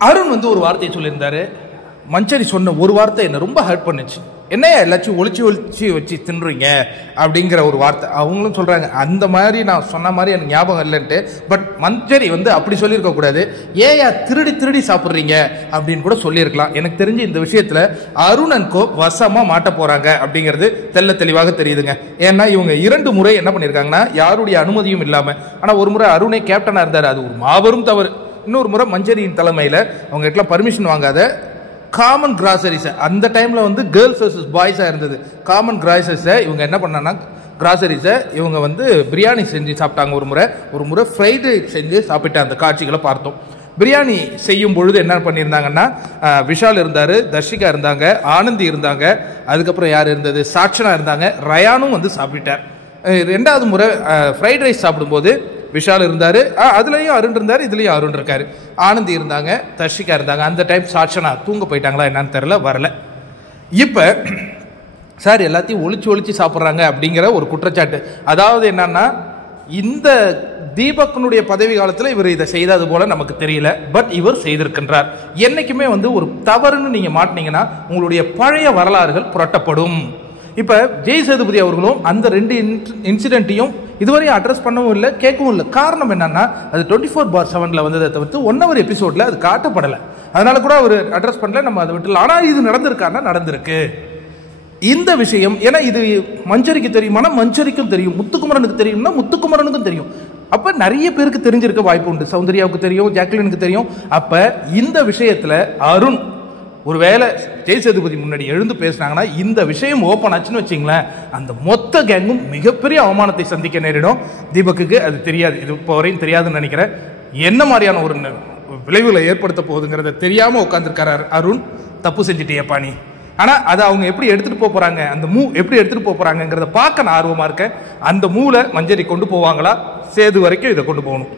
அருண் வந்து ஒரு வார்த்தையை சொல்லியிருந்தாரு. மஞ்சரி சொன்ன ஒரு வார்த்தை என்ன ரொம்ப ஹர்ட் பண்ணுச்சு. என்னையா எல்லாச்சும் ஒளிச்சு வச்சு தின்றுறீங்க அப்படிங்கிற ஒரு வார்த்தை. அவங்களும் சொல்றாங்க அந்த மாதிரி நான் சொன்ன மாதிரி எனக்கு ஞாபகம் இல்லைன்ட்டு. பட் மஞ்சரி வந்து அப்படி சொல்லியிருக்க கூடாது. ஏயா திருடி சாப்பிட்றீங்க அப்படின்னு கூட சொல்லியிருக்கலாம். எனக்கு தெரிஞ்சு இந்த விஷயத்துல அருண் அண்ட் கோ வசமா மாட்ட போறாங்க அப்படிங்கிறது தெல்ல தெளிவாக தெரியுதுங்க. ஏன்னா இவங்க 2 முறை என்ன பண்ணியிருக்காங்கன்னா யாருடைய அனுமதியும் இல்லாம, ஆனா ஒரு முறை அருணே கேப்டனா இருந்தாரு, அது ஒரு மாபெரும் தவறு. இன்னொரு முறை மஞ்சரியின் தலைமையில அவங்க கிட்ட பர்மிஷன் வாங்காத காமன் கிராசரிஸை, அந்த டைம்ல வந்து கேர்ள்ஸ் வர்சஸ் பாய்ஸா இருந்தது. காமன் கிராசரிஸை இவங்க என்ன பண்ணாங்கன்னா கிராசரிஸை இவங்க வந்து பிரியாணி செஞ்சு சாப்பிட்டாங்க. ஒரு முறை ஃப்ரைட் ரைஸ் செஞ்சு சாப்பிட்ட அந்த காட்சிகளை பார்த்தோம். பிரியாணி செய்யும் பொழுது என்ன பண்ணியிருந்தாங்கன்னா விஷால் இருந்தாரு, தர்ஷிகா இருந்தாங்க, ஆனந்தி இருந்தாங்க, அதுக்கப்புறம் யார் இருந்தது, சாட்சனா இருந்தாங்க, ரயானும் வந்து சாப்பிட்டார். 2வது முறை ஃப்ரைட் ரைஸ் சாப்பிடும்போது விஷால் இருந்தாரு, அதுலயும் அருண் இருந்தாரு, இதுலயும் அருண் இருக்காரு, ஆனந்தி இருந்தாங்க, தர்ஷிகா இருந்தாங்க. அந்த டைம் சாட்சனா தூங்க போயிட்டாங்களா என்னன்னு தெரியல, வரல. இப்ப சார் எல்லாத்தையும் ஒளிச்சு சாப்பிட்றாங்க அப்படிங்கிற ஒரு குற்றச்சாட்டு. அதாவது என்னன்னா இந்த தீபக்கனுடைய பதவி காலத்தில் இவர் இதை செய்தது போல நமக்கு தெரியல. பட் இவர் செய்திருக்கின்றார். என்னைக்குமே வந்து ஒரு தவறுன்னு நீங்க மாட்டினீங்கன்னா உங்களுடைய பழைய வரலாறுகள் புரட்டப்படும். இப்ப ஜெய் சேதுபதி அவர்களும் அந்த 2 இன்சிடென்ட்டையும் இதுவரையும் அட்ரஸ் பண்ணவும் இல்லை, கேட்கவும் இல்லை. காரணம் என்னன்னா அது 24/7 வந்ததை தவிர்த்து 1 hour எபிசோட்ல அது காட்டப்படலை. அதனால கூட அவர் அட்ரஸ் பண்ணல, நம்ம அதை விட்டு. ஆனா இது நடந்திருக்காருன்னா நடந்திருக்கு இந்த விஷயம். ஏன்னா இது மஞ்சரிக்கு தெரியுமானா மஞ்சரிக்கும் தெரியும், முத்துக்குமரனுக்கு தெரியும்னா முத்துக்குமரனுக்கும் தெரியும். அப்ப நிறைய பேருக்கு தெரிஞ்சிருக்க வாய்ப்பு உண்டு. சௌந்தர்யாவுக்கு தெரியும், ஜாக்லினுக்கு தெரியும். அப்ப இந்த விஷயத்துல அருண் ஒருவேளை ஜெய் சேதுபதி முன்னாடி எழுந்து பேசினாங்கன்னா இந்த விஷயம் ஓப்பன் ஆச்சுன்னு வச்சிங்களேன், அந்த மொத்த கேங்கும் மிகப்பெரிய அவமானத்தை சந்திக்க நேரிடும். தீபக்கு அது தெரியாது, இது இப்போ வரையும் தெரியாதுன்னு நினைக்கிறேன். என்ன மாதிரியான ஒரு விளைவுகளை ஏற்படுத்த போகுதுங்கிறத தெரியாம உட்காந்துருக்காரு அருண். தப்பு செஞ்சுட்டியப்பா நீ. ஆனா அதை அவங்க எப்படி எடுத்துட்டு போறாங்க, அந்த மூவ் எப்படி எடுத்துட்டு போறாங்கிறத பார்க்க நான் ஆர்வமா இருக்கேன். அந்த மூவ்ல மஞ்சரி கொண்டு போவாங்களா, சேது வரைக்கும் இதை கொண்டு போகணும்.